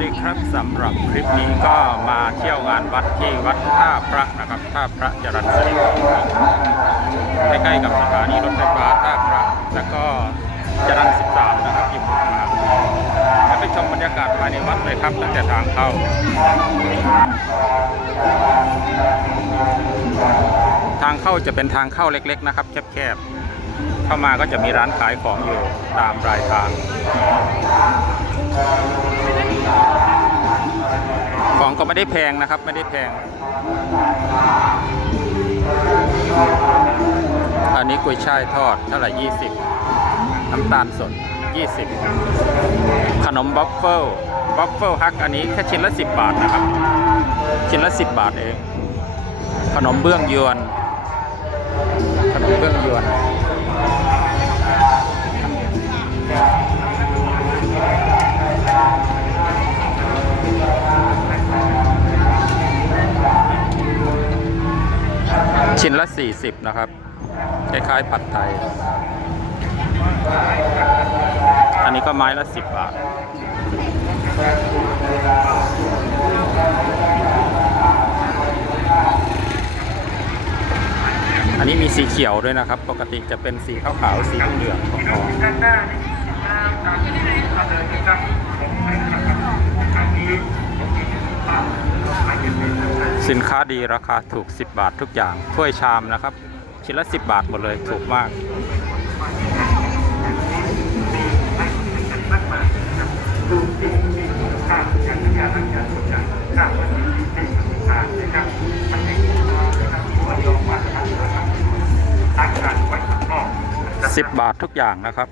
ดีครับสำหรับคลิปนี้ก็มาเที่ยวงานวัดที่วัดท่าพระนะครับท่าพระจรัญสนิทใกล้ๆกับสถานีรถไฟฟ้าท่าพระแล้วก็จรัญ13 นะครับอยู่มุกมาจะไปชมบรรยากาศภายในวัดเลยครับตั้งแต่ทางเข้าทางเข้าจะเป็นทางเข้าเล็ก ๆ นะครับ แคบๆเข้ามาก็จะมีร้านขายของอยู่ตามรายทาง ของก็ไม่ได้แพงนะครับไม่ได้แพง อันนี้กุยช่ายทอดเท่าไหร่ยี่สิบน้ำตาลสดยี่สิบขนมบัฟเฟิลบัฟเฟิลฮักอันนี้แค่ชิ้นละสิบบาทนะครับ ชิ้นละสิบบาทเอง ขนมเบื้องยวน ขนมเบื้องยวน ชิ้นละ 40 นะครับ คล้ายๆผัดไทย อันนี้ก็ไม้ละ 10 บาท อันนี้มีสีเขียวด้วยนะครับ ปกติจะเป็นสีขาวๆ สีเหลืองของทอง สินค้าดีราคาถูก 10 บาททุกอย่าง ถ้วยชามนะครับ ชิ้นละ 10 บาทหมดเลยถูกมาก 10 บาททุกอย่างนะครับ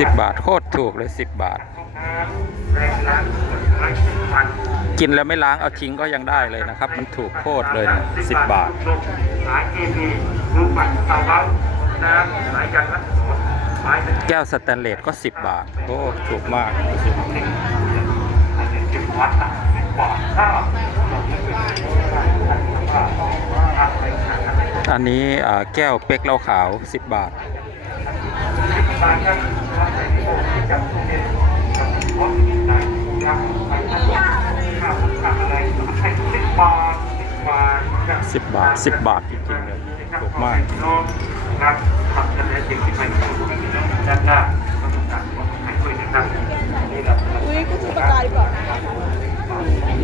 10 บาทโคตรถูกเลย 10 บาท กินแล้วไม่ล้างเอาทิ้งก็ยังได้เลยนะครับ มันถูกโคตรเลยนะสายเอพีรูปบัตรเตาเบ้าน้ำสายยางรัดสดสายเป็นแก้วสแตนเลสก็10บบาทโอ้ถูกมากอันนี้แก้วเป๊กเหล้าขาว10บาท ท10บาท10บาทจริงๆเลยถูกมากครับทำกันแล้วจริงที่ไม่ถูกด้านหน้าก็ต้องการให้ด้วยนะครับนี่เราอุ้ยกูจะประกาศดีกว่าอะ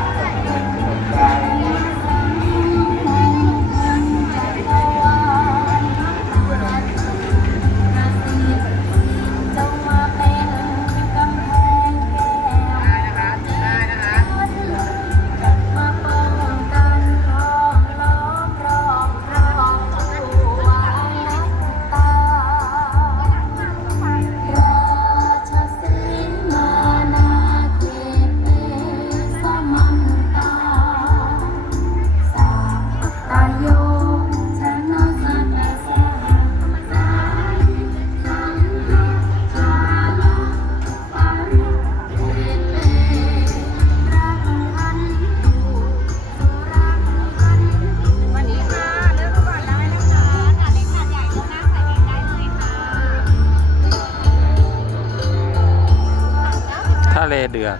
เลเดือด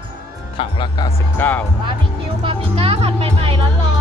ถังละ99บาร์บีคิวบาร์บีก้าผัดใหม่ๆร้อ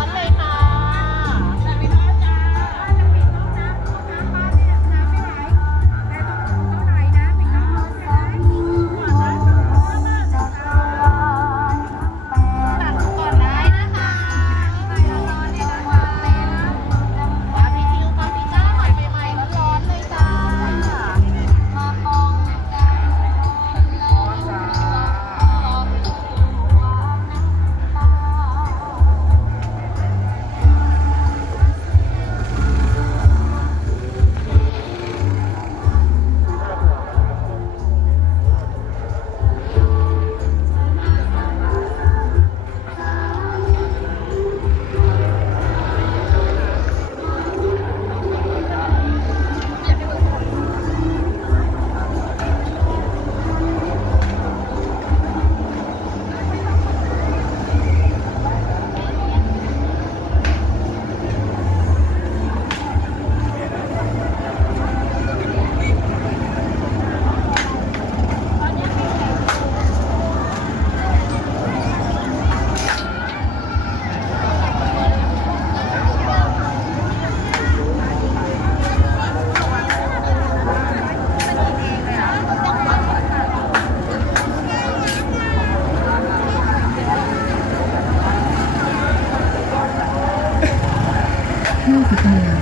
นๆ 50เมตร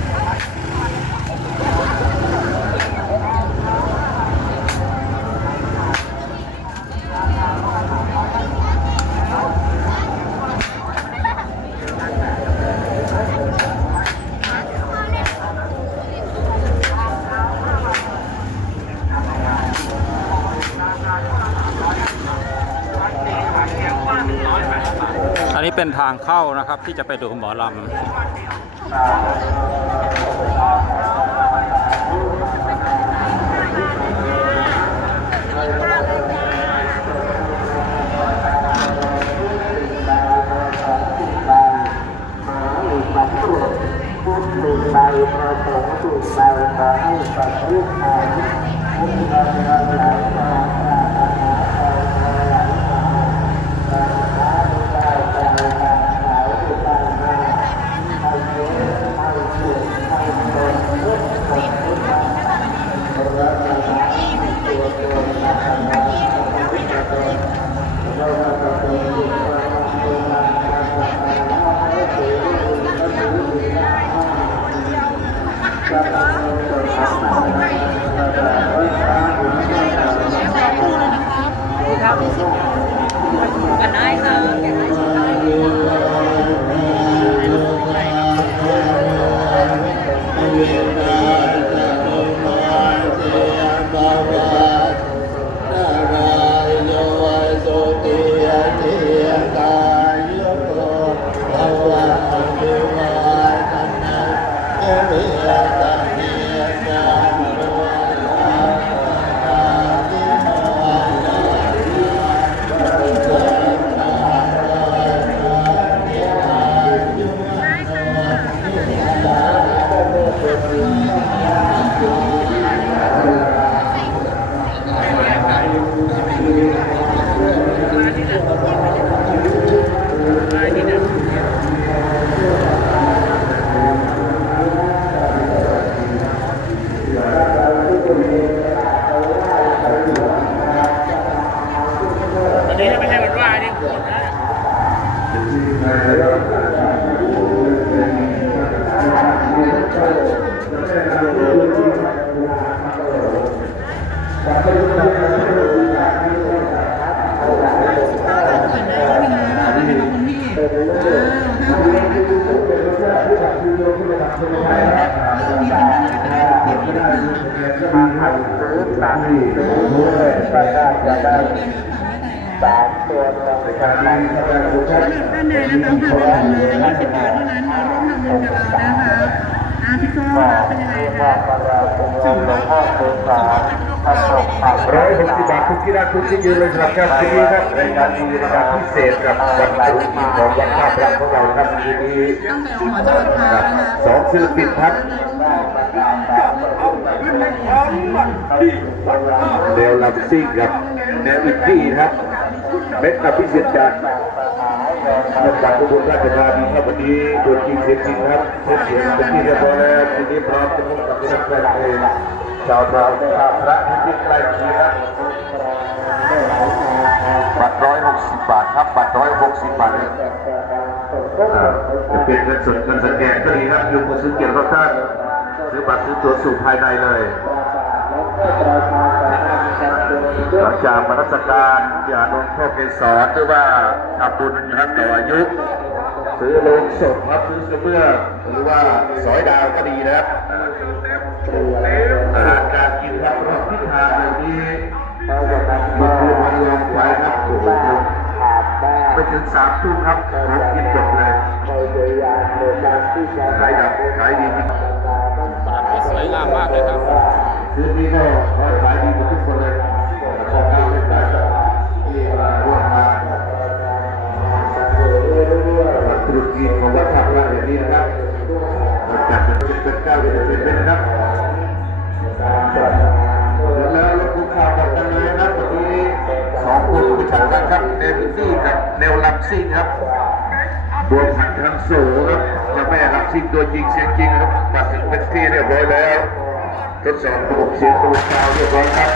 อันนี้เป็นทางเข้านะครับที่จะไปดูหมอลำ อั น มาไข่ซื้อตามที่ด้วยก็ได้จะได้สามตัวตรงกันไปทุกท่านท่านใดนะคะผ่านมา20บาทเท่านั้นมาร่วมทำบุญกับเรานะคะ พี่โก้เป็นยังไงคะถึงหลวงพ่อโสสารท่านทรงผ่านร้อยหกสิบบาททุกที่นั่งทุกที่ยืนเลยครับครับที่นี้ครับรายการดีนะครับพิเศษกับวันตรุษจีนของวันภาพรักของเราครับที่นี้สองศิลปินพัดแนวลำซิ่งกับแนวอินดี้ครับเม็ดกับพิเศษจาก จังหวัดอุบลราชธานีครับวันนี้ตัวจริงเสียงจริงครับเสียงเสียงเป็นที่เรียบร้อยแล้วทีนี้พร้อมจะพบกับนักแสดงเพลงชาวไทยภาพพระที่ใกล้เคียงครับบัตรร้อยหกสิบบาทครับบัตรร้อยหกสิบบาทจะเป็นเงินสดเงินสแกนก็ดีครับอยู่บนซื้อเกียรติรถท่านซื้อบัตรซื้อตั๋วสู่ภายในเลย หลังจากมรสการอย่านนท์พ่อเกศรหรือว่าทำบุญนะครับต่ออายุซื้อโลงศพครับซื้อเสื้อเบื้อหรือว่าสอยดาวก็ดีนะครับอาหารการกินครับรอบทิศทางแบบนี้มันคือวันลงไฟครับโอ้โหไปถึงสามทุ่มครับผมกินหมดเลยขายดับขายดีจริงสานที่สวยงามมากเลยครับคืนนี้ก็ขายดีหมดทุกคนเลย วันตรุษจีนของวัดท่าพระอย่างนี้นะครับจัดเป็นเป็นเก้าเดือนเป็นนะครับเสร็จแล้วรถคุ้มค่าบอกกันเลยนะวันนี้สองคนผู้ชากันครับเนวิตี้กับเนวลัมซิงครับบวมหันทางโสครับจะแม่รับซิ่งตัวจริงเสียงจริงครับมาถึงเป็นที่เรียบร้อยแล้วทดสอบระบบเสียงตัวกางเรียบร้อยครับ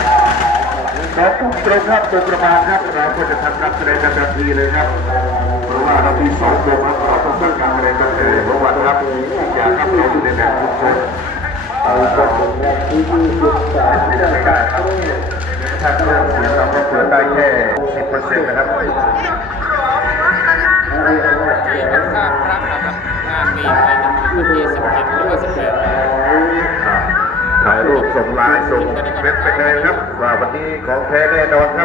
สองทุ่มตรงครับโดยประมาณครับเราก็จะทำการแสดงกันทันทีเลยครับ ว่าเรามีสองโมงครับเราต้องการแสดงกันเลยเพราะว่าครับอยากครับเราอยู่ในแบบชุมชนเอาก็ถึงแรที่ที่สิบสามไม่ได้ไม่ได้ครับถ้าเครื่องเสียงเราก็เปิดได้แค่สิบเปอร์เซ็นต์นะครับที่วัดท่าพระนะครับงานมีไปจนถึงวันที่17หรือว่า18ถ่ายรูปส่งไลน์ส่งเว็บไปเลยครับว่าวันนี้ของแท้แน่นอนครับ